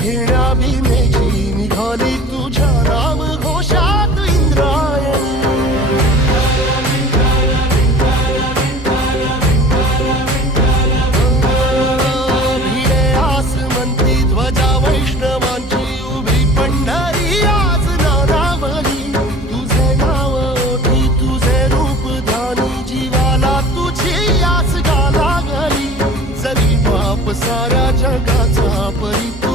घेण्या भीमेची निघाली तुझ्या नाम घोषात इंद्रायणी. भिडे आसमंती ध्वजा वैष्णवांची उभी पंढरी आज नानावली. तुझे नाव ओठी तुझे रूप ध्यानी जीवाला तुझी आस गा लागली. जरी बाप साऱ्या जगाचा परिपूर्ण